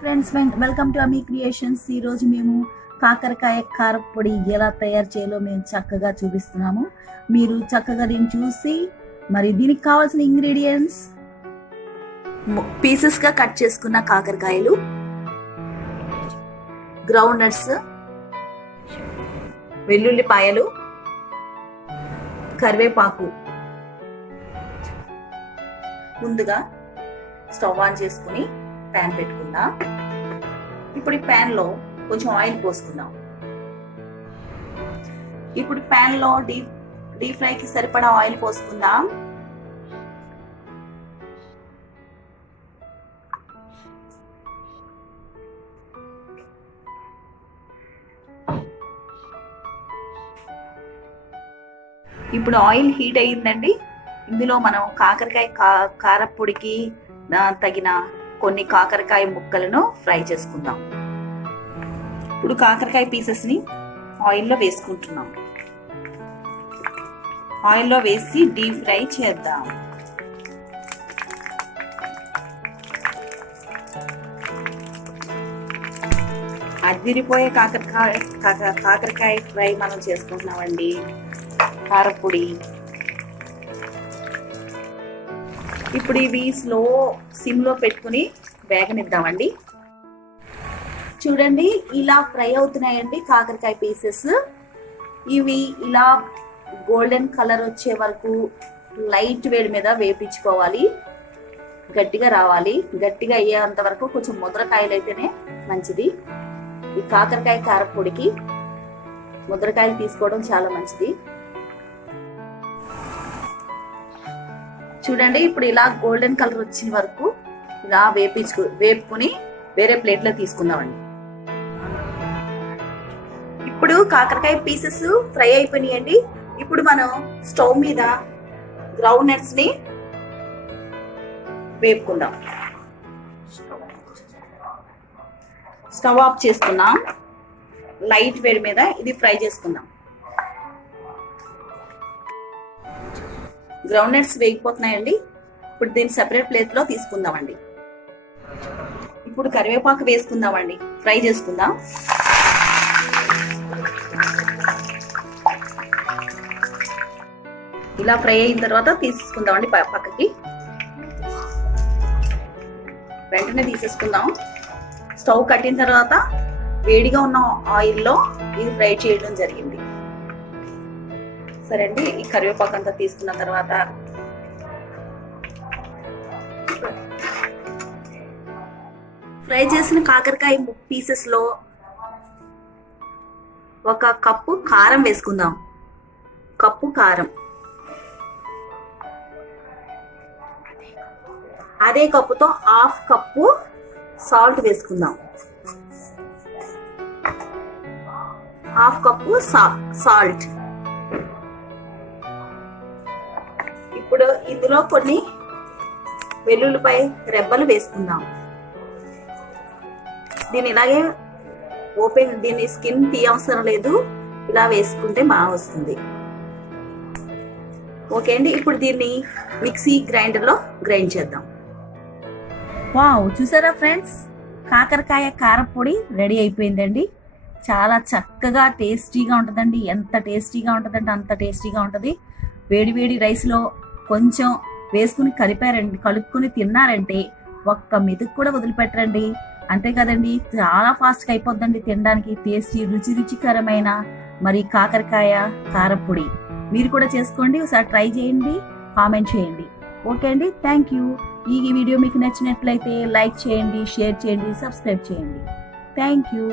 Friends, welcome to Amy creations. ఈరోజు మేము కాకరకాయ కారపొడి ఎలా తయారు చేయాలో మేము చక్కగా చూపిస్తున్నాము. మీరు చక్కగా దీన్ని చూసి మరి దీనికి కావాల్సిన ఇంగ్రీడియంట్స్: పీసెస్గా కట్ చేసుకున్న కాకరకాయలు, గ్రౌండ్ నట్స్, వెల్లుల్లిపాయలు, కరివేపాకు. ముందుగా స్టవ్ ఆన్ చేసుకుని ప్యాన్ పెట్టుకుందాం. ఇప్పుడు ఈ ప్యాన్ లో కొంచెం ఆయిల్ పోసుకుందాం. ఇప్పుడు ప్యాన్ లో డీప్ ఫ్రైకి సరిపడా ఆయిల్ పోసుకుందాం. ఇప్పుడు ఆయిల్ హీట్ అయ్యిందండి. ఇందులో మనం కాకరకాయ కారపొడికి తగిన కొన్ని కాకరకాయ ముక్కలను ఫ్రై చేసుకుందాం. ఇప్పుడు కాకరకాయ పీసెస్ ని ఆయిల్లో వేసుకుంటున్నాం. ఆయిల్లో వేసి డీప్ ఫ్రై చేద్దాం. అదిరిపోయే కాకరకాయ ఫ్రై మనం చేసుకుంటున్నామండి. కారపొడి ఇప్పుడు ఇవి సిమ్ లో పెట్టుకుని వేగనిద్దామండి. చూడండి, ఇలా ఫ్రై అవుతున్నాయండి కాకరకాయ పీసెస్. ఇవి ఇలా గోల్డెన్ కలర్ వచ్చే వరకు లైట్ వేడి మీద వేపించుకోవాలి. గట్టిగా రావాలి. గట్టిగా అయ్యేంత వరకు కొంచెం ముద్రకాయలు అయితేనే మంచిది. ఈ కాకరకాయ కారపొడికి ముద్రకాయలు తీసుకోవడం చాలా మంచిది. చూడండి, ఇప్పుడు ఇలా గోల్డెన్ కలర్ వచ్చిన వరకు ఇలా వేపుకుని వేరే ప్లేట్ లో తీసుకుందామండి. ఇప్పుడు కాకరకాయ పీసెస్ ఫ్రై అయిపోయినాయండి. ఇప్పుడు మనం స్టవ్ మీద గ్రౌండ్ నట్స్ ని వేపుకుందాం. స్టవ్ ఆఫ్ చేసుకుందాం. లైట్ వేడి మీద ఇది ఫ్రై చేసుకుందాం. గ్రౌండ్ నట్స్ వేగిపోతున్నాయండి. ఇప్పుడు దీన్ని సెపరేట్ ప్లేట్ లో తీసుకుందామండి. ఇప్పుడు కరివేపాకు వేసుకుందామండి. ఫ్రై చేసుకుందాం. ఇలా ఫ్రై అయిన తర్వాత తీసుకుందామండి పక్కకి. వెంటనే తీసేసుకుందాం. స్టవ్ కట్టిన తర్వాత వేడిగా ఉన్న ఆయిల్లో ఇది ఫ్రై చేయడం జరిగింది. సరే అండి, ఈ కరివేపాకు అంతా తీసుకున్న తర్వాత ఫ్రై చేసిన కాకరకాయ పీసెస్ లో 1 కప్పు కారం వేసుకుందాం. కప్పు కారం. అదే కప్పుతో 1/2 కప్పు సాల్ట్ వేసుకుందాం. 1/2 కప్పు సాల్ట్. ఇప్పుడు ఇందులో కొన్ని వెల్లుల్లిపాయ రెబ్బలు వేసుకుందాం. దీన్ని ఇలాగే దీన్ని స్కిన్ తీయవసరం లేదు. ఇలా వేసుకుంటే బాగా వస్తుంది. ఓకే అండి, ఇప్పుడు దీన్ని మిక్సీ గ్రైండర్ లో గ్రైండ్ చేద్దాం. వావ్, చూసారా ఫ్రెండ్స్, కాకరకాయ కారపొడి రెడీ అయిపోయిందండి. చాలా చక్కగా టేస్టీగా ఉంటుందండి. ఎంత టేస్టీగా ఉంటుందంటే అంత టేస్టీగా ఉంటుంది. వేడి వేడి రైస్లో కొంచెం వేసుకుని కలుపుకుని తిన్నారంటే ఒక్క మెతుకు కూడా వదిలిపెట్టరండి. అంతే కదండి, చాలా ఫాస్ట్గా అయిపోద్దండి తినడానికి. టేస్టీ రుచికరమైన మరి కాకరకాయ కారపొడి మీరు కూడా చేసుకోండి. ఒకసారి ట్రై చేయండి, కామెంట్ చేయండి. ఓకే అండి, థ్యాంక్ యూ. ఈ వీడియో మీకు నచ్చినట్లయితే లైక్ చేయండి, షేర్ చేయండి, సబ్స్క్రైబ్ చేయండి. Thank you.